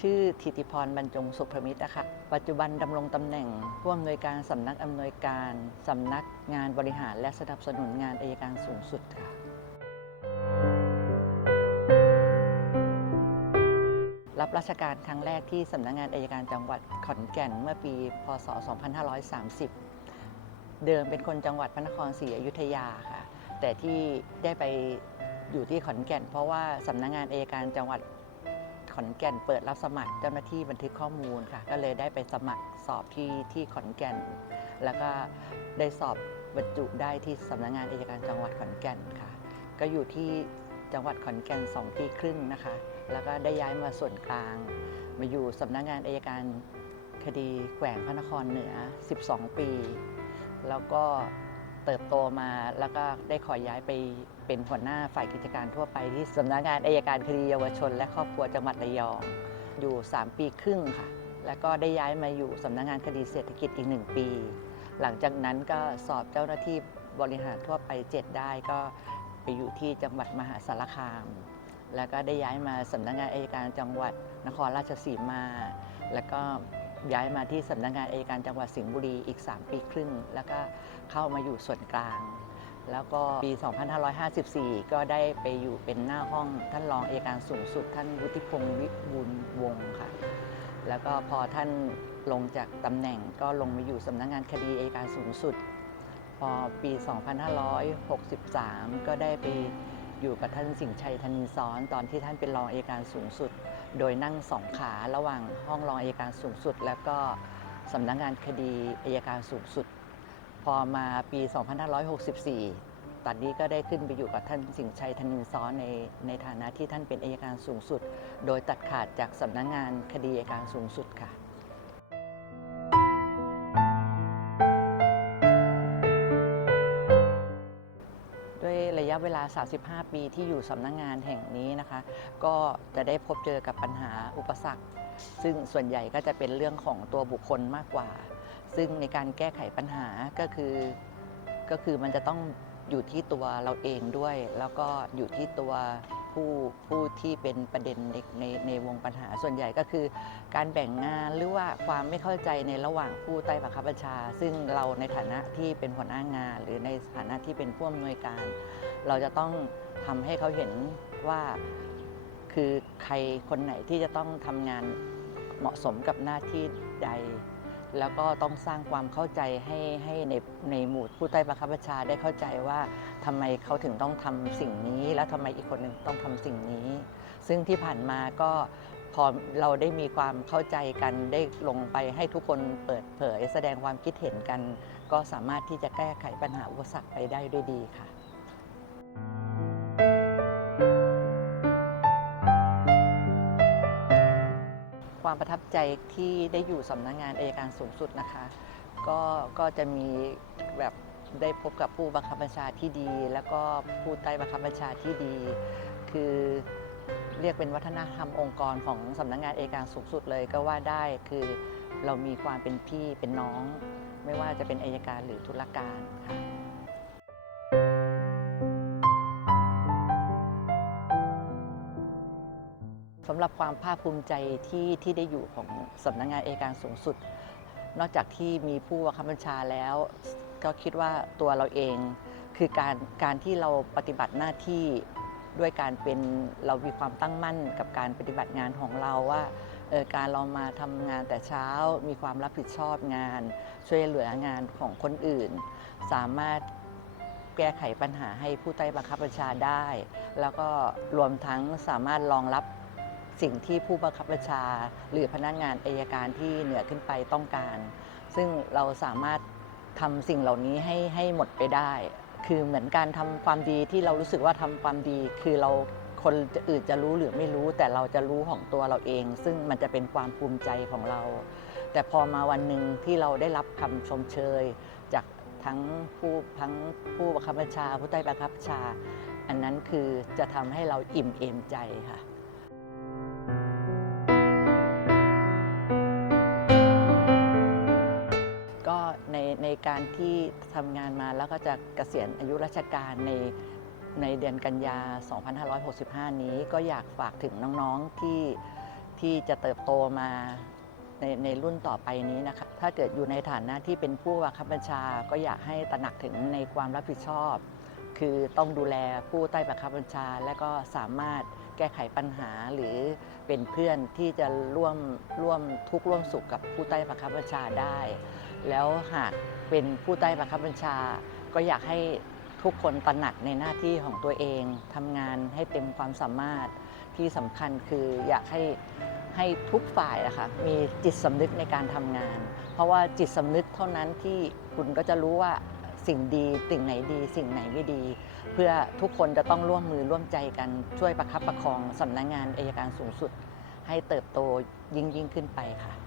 ชื่อธิติพรบรรจงสุภมิตรนะคะปัจจุบันดำรงตำแหน่งผู้อำนวยการสำนักอำนวยการสำนักงานบริหารและสนับสนุนงานอายการสูงสุดค่ะ รับราชการครั้งแรกที่สำนักงานอายการจังหวัดขอนแก่นเมื่อปี พศ 2530 เดิมเป็นคนจังหวัดพระนครศรีอยุธยาค่ะ แต่ที่ได้ไปอยู่ที่ขอนแก่น เพราะว่าสำนักงานอายการจังหวัด ขอนแก่นเปิดรับสมัครเจ้าหน้าที่บันทึกข้อมูลค่ะ ก็เลยได้ไปสมัครสอบที่ที่ขอนแก่น แล้วก็ได้สอบบรรจุได้ที่สำนักงานอายการจังหวัดขอนแก่นค่ะ ก็อยู่ที่จังหวัดขอนแก่น2ปีครึ่งนะคะ แล้วก็ได้ย้ายมาส่วนกลาง มาอยู่สำนักงานอายการคดีแขวงพระนครเหนือ 12 ปี แล้วก็ เติบโตมา แล้วก็ได้ขอย้ายไปเป็นหัวหน้าฝ่ายกิจการทั่วไปที่สำนักงานอายการคดีเยาวชน และครอบครัวจังหวัดระยอง อยู่ 3 ปีครึ่งค่ะ แล้วก็ได้ย้ายมาอยู่สำนักงานคดีเศรษฐกิจอีก 1 ปี หลังจากนั้นก็สอบเจ้าหน้าที่บริหารทั่วไป 7 ได้ก็ไปอยู่ที่จังหวัดมหาสารคาม แล้วก็ได้ย้ายมาสำนักงานอายการจังหวัดนครราชสีมา แล้วก็ ย้ายมาที่สำนักงานอายการจังหวัดสิงห์บุรีอีก 3 ปีครึ่ง แล้วก็เข้ามาอยู่ส่วนกลาง แล้วก็ปี 2554 ก็ได้ไปอยู่เป็นหน้าห้องท่านรองอายการสูงสุด ท่านวุฒิพงศ์วิบูลวงศ์ค่ะ แล้วก็พอท่านลงจากตำแหน่งก็ลงมาอยู่สำนักงานคดีอายการสูงสุด พอปี 2563 ก็ได้ไป อยู่กับท่านสิงห์ชัยธนินซ้อนตอนที่ท่านเป็นรองอัยการสูงสุด โดยนั่งสองขาระหว่างห้องรองอัยการสูงสุด แล้วก็สำนักงานคดีอัยการสูงสุด พอมาปี 2564 ตอนนี้ก็ได้ขึ้นไปอยู่กับท่านสิงห์ชัยธนินซ้อนในในฐานะที่ท่านเป็นอัยการสูงสุด โดยตัดขาดจากสำนักงานคดีอัยการสูงสุดค่ะ 35 ปีที่อยู่สำนักงานแห่งนี้นะคะ ก็จะได้พบเจอกับปัญหาอุปสรรค ซึ่งส่วนใหญ่ก็จะเป็นเรื่องของตัวบุคคลมากกว่า ซึ่งในการแก้ไขปัญหาก็คือก็คือมันจะต้อง อยู่ที่ตัวเราเองด้วย แล้วก็อยู่ที่ตัวผู้ผู้ที่เป็นประเด็นในในในวงปัญหาส่วนใหญ่ก็คือ การแบ่งงานหรือว่าความไม่เข้าใจในระหว่างผู้ใต้บังคับบัญชา ซึ่งเราในฐานะที่เป็นหัวหน้างาน หรือในฐานะที่เป็นผู้อำนวยการ เราจะต้องทำให้เขาเห็นว่าคือใครคนไหนที่จะต้องทำงานเหมาะสมกับหน้าที่ใด แล้วก็ต้องสร้างความเข้าใจให้ให้ในในหมู่ผู้ใต้บังคับบัญชาได้เข้าใจว่าทำไมเขาถึงต้องทำสิ่งนี้ แล้วทำไมอีกคนหนึ่งต้องทำสิ่งนี้ ซึ่งที่ผ่านมาก็พอเราได้มีความเข้าใจกันได้ลงไปให้ทุกคนเปิดเผย แสดงความคิดเห็นกัน ก็สามารถที่จะแก้ไขปัญหาอุปสรรคไปได้ด้วยดีค่ะ ความประทับใจที่ได้อยู่สำนักงานอายการสูงสุดนะคะ ก็ก็จะมีแบบได้พบกับผู้บังคับบัญชาที่ดี แล้วก็ผู้ใต้บังคับบัญชาที่ดี คือเรียกเป็นวัฒนธรรมองค์กรของสำนักงานเอการสูงสุดเลยก็ว่าได้คือเรามีความเป็นพี่เป็นน้อง ไม่ว่าจะเป็นอายการหรือธุรการค่ะำหรับความภาคภูมิใจที่ที่ได้อยู่ของสำนักงานเอยการสูงสุด นอกจากที่มีผู้บังคับบัญชาแล้ว ก็คิดว่าตัวเราเอง คือการการที่เราปฏิบัติหน้าที่ด้วยการเป็นเรามีความตั้งมั่นกับการปฏิบัติงานของเราว่าการเรามาทำงานแต่เช้ามีความรับผิดชอบงาน ช่วยเหลืองานของคนอื่น สามารถแก้ไขปัญหาให้ผู้ใต้บังคับบัญชาได้ แล้วก็รวมทั้งสามารถรองรับ สิ่งที่ผู้บังคับบัญชา หรือพนักงานอายการที่เหนือขึ้นไปต้องการ ซึ่งเราสามารถทำสิ่งเหล่านี้ให้ให้หมดไปได้ คือเหมือนการทำความดีที่เรารู้สึกว่าทำความดี คือเราคนอื่นจะรู้หรือไม่รู้ แต่เราจะรู้ของตัวเราเอง ซึ่งมันจะเป็นความภูมิใจของเรา แต่พอมาวันหนึ่งที่เราได้รับคำชมเชย จากทั้งผู้ทั้งผู้บังคับบัญชา ผู้ใต้บังคับบัญชา อันนั้นคือจะทำให้เราอิ่มเอมใจค่ะ การที่ทำงานมาแล้วก็จะเกษียณอายุราชการในในเดือนกันยา 2565 นี้ก็อยากฝากถึงน้องๆที่ที่จะเติบโตมาในในรุ่นต่อไปนี้นะคะ ถ้าเกิดอยู่ในฐานะที่เป็นผู้บังคับบัญชา ก็อยากให้ตระหนักถึงในความรับผิดชอบ คือต้องดูแลผู้ใต้บังคับบัญชา และก็สามารถแก้ไขปัญหาหรือเป็นเพื่อนที่จะร่วมร่วมทุกข์ร่วมสุขกับผู้ใต้บังคับบัญชาได้ แล้วหาก เป็นผู้ใต้บังคับบัญชา ก็อยากให้ทุกคนตระหนักในหน้าที่ของตัวเองทำงานให้เต็มความสามารถที่สำคัญคืออยากให้ให้ทุกฝ่ายนะคะมีจิตสำนึกในการทำงาน เพราะว่าจิตสำนึกเท่านั้นที่คุณก็จะรู้ว่าสิ่งดีสิ่งไหนดี สิ่งไหนไม่ดี เพื่อทุกคนจะต้องร่วมมือร่วมใจกันช่วยประคับประคองสำนักงานอายการสูงสุด ให้เติบโตยิ่งยิ่งขึ้นไปค่ะ